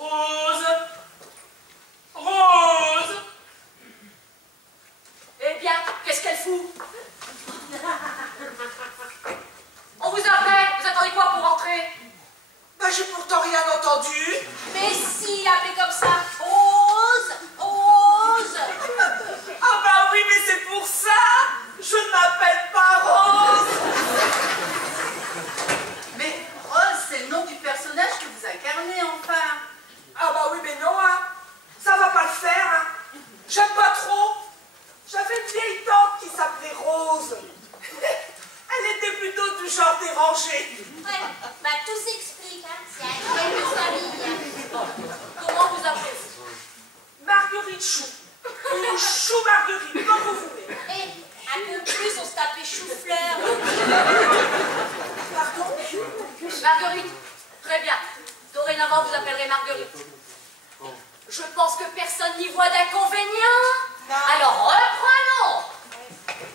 Rose. Rose. Eh bien, qu'est-ce qu'elle fout? On vous appelle, vous attendez quoi pour rentrer? Bah, j'ai pourtant rien entendu. Mais si, appelez comme ça. Rose, Rose. Ah bah oui, mais c'est pour ça. Je ne m'appelle pas Rose. Mais Rose, c'est le nom du personnage que vous incarnez, enfin. Ah bah oui, mais non, hein. Ça va pas le faire, hein. J'aime pas trop. J'avais une vieille tante qui s'appelait Rose. Elle était plutôt du genre dérangé. Ouais, bah tout s'explique, hein. C'est un problème de famille. Comment vous appelez-vous? Marguerite Chou. Ou Chou Marguerite, comme vous voulez. Et un peu plus, on se tapait chou-fleur. Pardon? Marguerite. Très bien. Dorénavant, vous appellerez Marguerite. Je pense que personne n'y voit d'inconvénient. Alors, reprenons.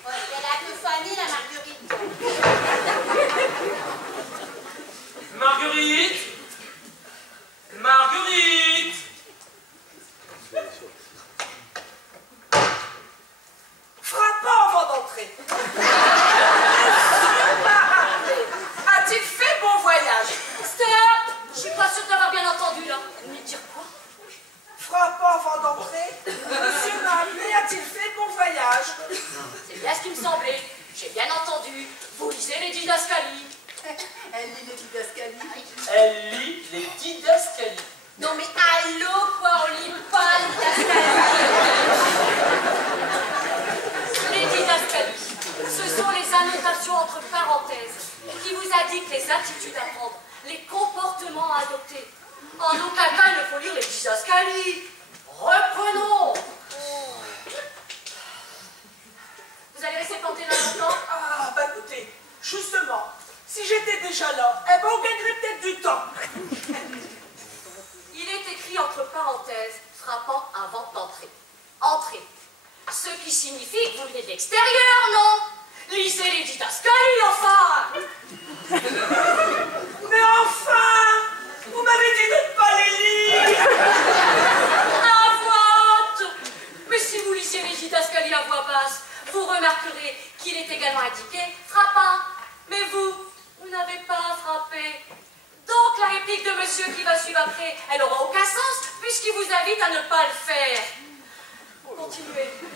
Ouais, elle a deux familles, la Marguerite. Marguerite. Marguerite. Frappant avant d'entrer. A-t-il fait bon voyage? Stop. Je suis pas sûre d'avoir bien entendu, là. Vous venez de dire quoi? Frappant avant d'entrer. Monsieur m'a appelé, a-t-il fait bon voyage? C'est bien ce qui me semblait. J'ai bien entendu. Vous lisez les didascalies. Elle lit les didascalies. Elle lit les didascalies. Non mais allô quoi, on lit pas les didascalies. Les didascalies, ce sont les annotations entre parenthèses qui vous indiquent les attitudes à prendre, les comportements à adopter. En aucun cas il ne faut lire les didascalies. Reprenons. Vous allez rester planté là longtemps? Ah, bah écoutez, justement, si j'étais déjà là, eh ben on gagnerait peut-être du temps. Il est écrit entre parenthèses, frappant avant d'entrer. Entrez. Ce qui signifie que vous venez de l'extérieur, non? Lisez les didascalies, enfin! Mais enfin, vous m'avez dit de ne pas les lire. À voix haute! Mais si vous lisiez les didascalies à voix basse, vous remarquerez qu'il est également indiqué frappant. Mais vous n'avez pas frappé. Donc la réplique de monsieur qui va suivre après, elle n'aura aucun sens puisqu'il vous invite à ne pas le faire. Continuez. Mais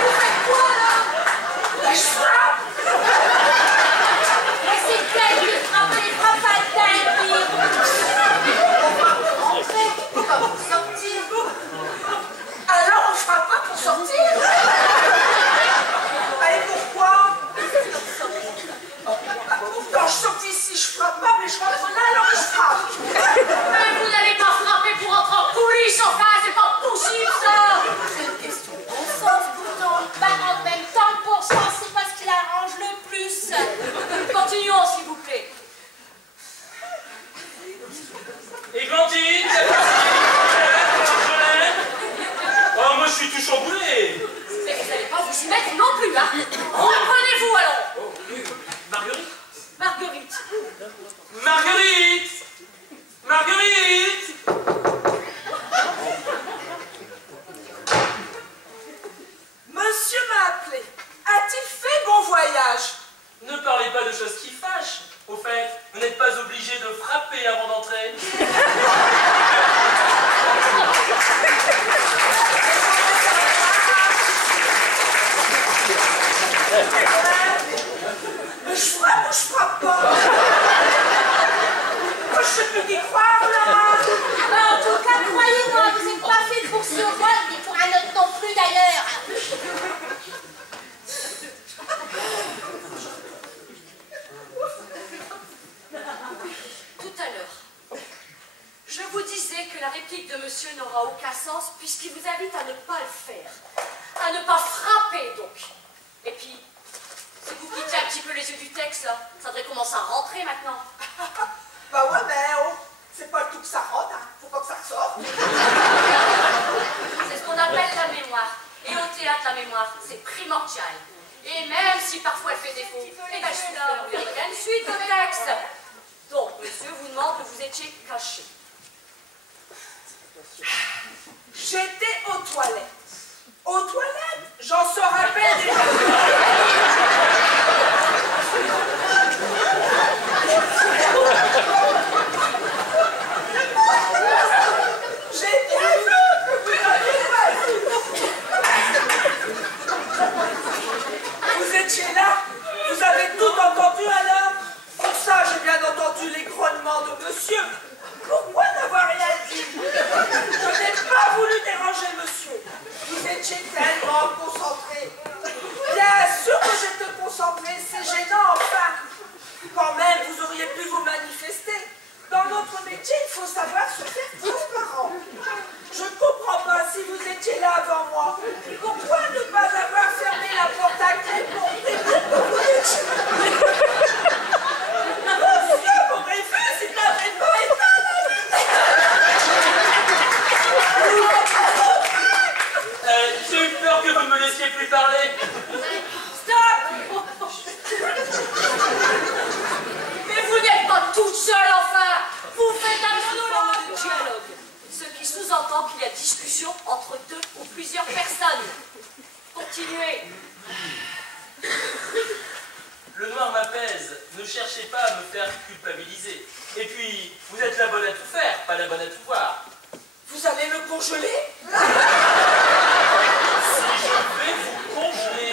vous faites quoi là? Je frappe. Mais c'est elle qui frappe, elle frappe pas elle. Pourquoi vous sortir? Alors on fera pas pour sortir? Et pourquoi? Quand je sors d'ici, je frappe pas, mais je rentre là, alors je frappe. Mais vous n'allez pas frapper pour entrer en coulisses, enfin, c'est pas possible ça! C'est une question de bon sens pourtant. Bah en même temps, le bon sens, c'est pas ce qui l'arrange le plus. Continuons, s'il vous plaît. Églantine, oh, moi je suis tout chamboulé. Mais vous n'allez pas vous y mettre non plus, hein? Reprenez-vous alors! Marguerite. Marguerite. Marguerite. Marguerite. Monsieur m'a appelé. A-t-il fait bon voyage? Ne parlez pas de choses qui fâchent. Au fait, vous n'êtes pas obligé de frapper avant d'entrer. Mais je frappe ou je frappe pas? Moi, je sais plus qui croire, là. Bah, en tout cas, croyez-moi, vous n'êtes pas fait pour ce rôle, ni pour un autre non plus d'ailleurs. Tout à l'heure, je vous disais que la réplique de monsieur n'aura aucun sens puisqu'il vous invite à ne pas le faire. À ne pas frapper, donc. Et puis, si vous quittez un petit peu les yeux du texte, là, ça devrait commencer à rentrer maintenant. Bah ouais, mais oh, c'est pas le tout que ça rentre, hein. Faut pas que ça ressorte. C'est ce qu'on appelle la mémoire. Et au théâtre, la mémoire, c'est primordial. Et Et même si parfois elle fait défaut, eh ben je suis là, vous verrez bien une suite de texte. Donc, monsieur vous demande où vous étiez caché. J'étais aux toilettes. Aux toilettes, j'en sors à peine déjà. J'ai bien vu que vous n'aviez pas vu. Vous étiez là. Vous avez tout entendu alors. Pour ça, j'ai bien entendu les grognements de monsieur. Pourquoi n'avoir rien dit? Je n'ai pas voulu déranger monsieur. Vous étiez tellement concentré. Bien sûr que j'étais concentré, c'est gênant enfin. Quand même, vous auriez pu vous manifester. Dans notre métier, il faut savoir se faire transparent. Je ne comprends pas si vous étiez là avant moi. Pourquoi ne pas avoir fermé la porte à clé pour prévenir que vous étiez là? Monsieur m'aurait vu s'il n'avait pas éteint la J'ai eu peur que vous ne me laissiez plus parler. Stop! Mais vous n'êtes pas toute seule, enfin! Vous faites un monologue! Dialogue. Ce qui sous-entend qu'il y a discussion entre deux ou plusieurs personnes. Continuez. Le noir m'apaise. Ne cherchez pas à me faire culpabiliser. Et puis, vous êtes la bonne à tout faire, pas la bonne à tout voir. Vous allez le congeler? Si je vais vous congeler.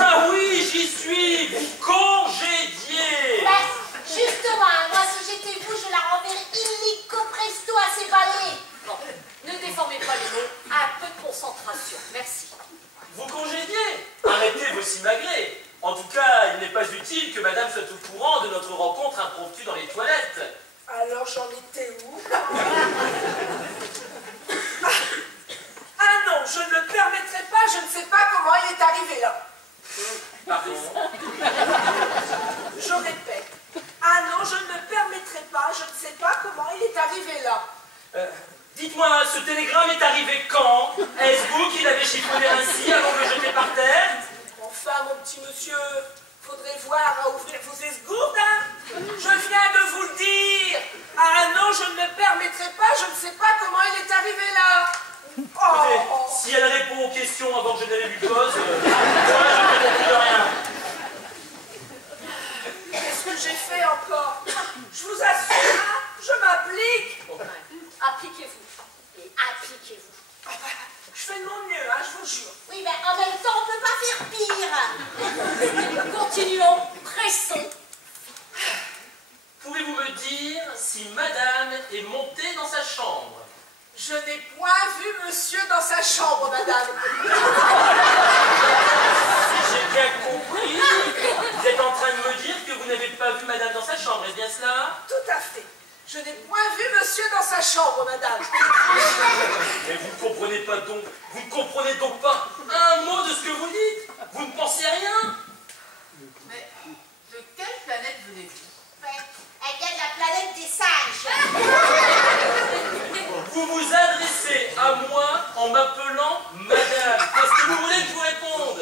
Ah oui, j'y suis. Vous congédiez. Ben, justement, moi si j'étais vous, je la renverrais illico presto à ses balais. Bon, ne déformez pas les mots. Un peu de concentration. Merci. Vous congédiez. Arrêtez vos simagrées. En tout cas, il n'est pas utile que madame soit au courant de notre rencontre impromptue dans les toilettes. Alors j'en étais où? Ah non, je ne le permettrai pas, je ne sais pas comment il est arrivé là. Pardon. Je répète. Ah non, je ne le permettrai pas, je ne sais pas comment il est arrivé là. Dites-moi, ce télégramme est arrivé quand? Est-ce vous qui l'avez chiffonné ainsi avant de le jeter par terre? Enfin, mon petit monsieur, faudrait voir à ouvrir vos esgourdes, hein. Je viens de vous le dire. Ah non, je ne le permettrai pas, je ne sais pas comment il est arrivé là. Écoutez, Oh. si elle répond aux questions avant que je ne les lui pose, moi je ne comprends plus de rien. Qu'est-ce que j'ai fait encore? Je vous assure, hein, je m'applique. Appliquez-vous. Et appliquez-vous. Ah bah, je fais de mon mieux, hein, je vous jure. Oui, mais en même temps, on peut pas faire pire. Continuons. Pressons. Pouvez-vous me dire si madame est montée dans sa chambre? Je n'ai point vu monsieur dans sa chambre, madame. Si j'ai bien compris, vous êtes en train de me dire que vous n'avez pas vu madame dans sa chambre, est-ce bien cela? Tout à fait. Je n'ai point vu monsieur dans sa chambre, madame. Mais vous ne comprenez pas donc, vous ne comprenez donc pas un mot de ce que vous dites? Vous ne pensez rien? Mais de quelle planète venez-vous? Ouais, elle vient de la planète des singes. Vous vous adressez à moi en m'appelant madame. Qu'est-ce que vous voulez que je vous réponde?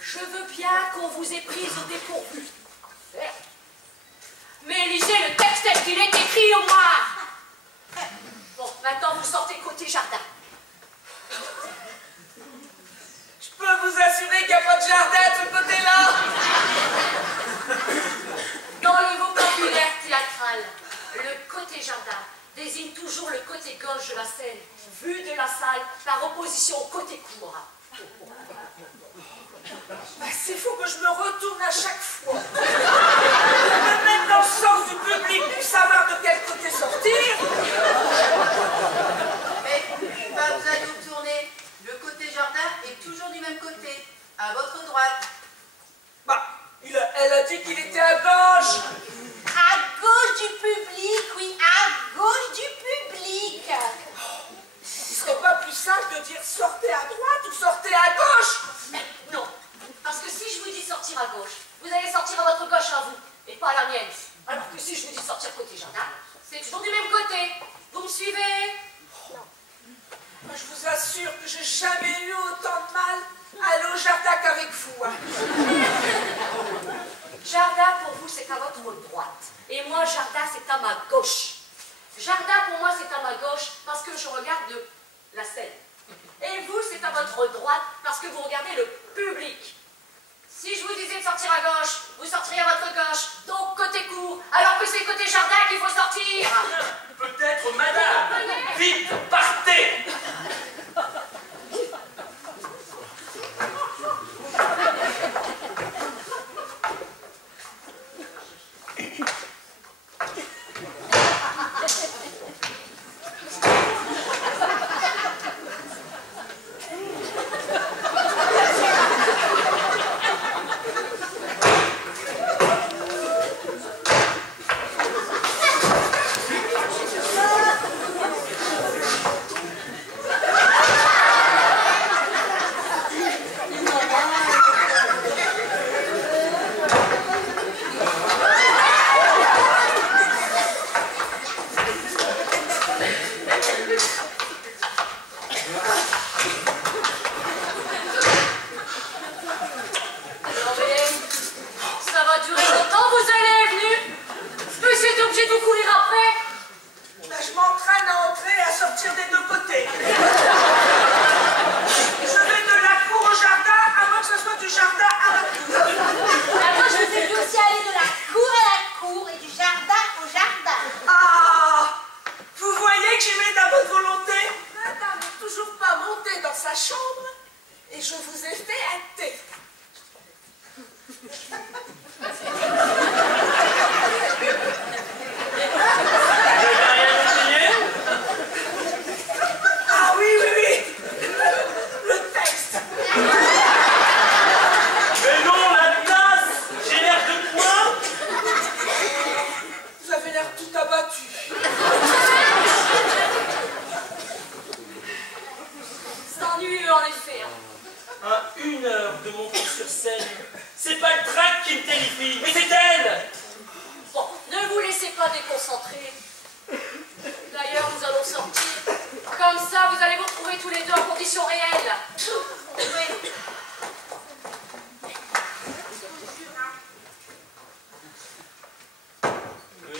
Je veux bien qu'on vous ait prise au dépourvu. Mais lisez le texte tel qu'il est écrit au moins. Bon, maintenant vous sortez côté jardin. Je peux vous assurer qu'il n'y a pas de jardin de ce côté-là. Dans le vocabulaire théâtral, le côté jardin désigne toujours le côté gauche de la scène, vu de la salle par opposition au côté cour. Bah, c'est fou que je me retourne à chaque fois. Me mettre dans le sens du public pour savoir de quel côté sortir. Mais pas besoin de vous tourner. Le côté jardin est toujours du même côté, à votre droite. Bah, elle a dit qu'il était à gauche. À gauche du public, oui, à gauche du public. Il serait pas plus simple de dire sortez à droite ou sortez à gauche? Non, parce que si je vous dis sortir à gauche, vous allez sortir à votre gauche à vous, et pas à la mienne. Alors que si je vous dis sortir côté jardin, c'est toujours du même côté. Vous assure que j'ai jamais eu autant de mal à aller au jardin qu'avec vous. Hein. Jardin, pour vous, c'est à votre droite. Et moi, jardin, c'est à ma gauche. Jardin, pour moi, c'est à ma gauche parce que je regarde la scène. Et vous, c'est à votre droite parce que vous regardez le public. Si je vous disais de sortir à gauche, vous sortirez à votre gauche, donc côté court, alors que c'est côté jardin qu'il faut sortir. Peut-être madame. Vite, partez.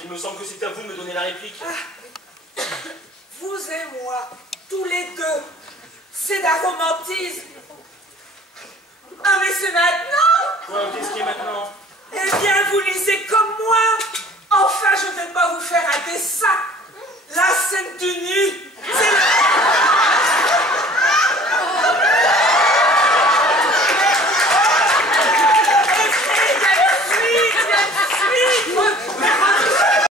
Il me semble que c'est à vous de me donner la réplique. Ah, vous et moi, tous les deux, c'est d'un romantisme. Ah mais c'est maintenant. Ouais, qu'est-ce qui est maintenant?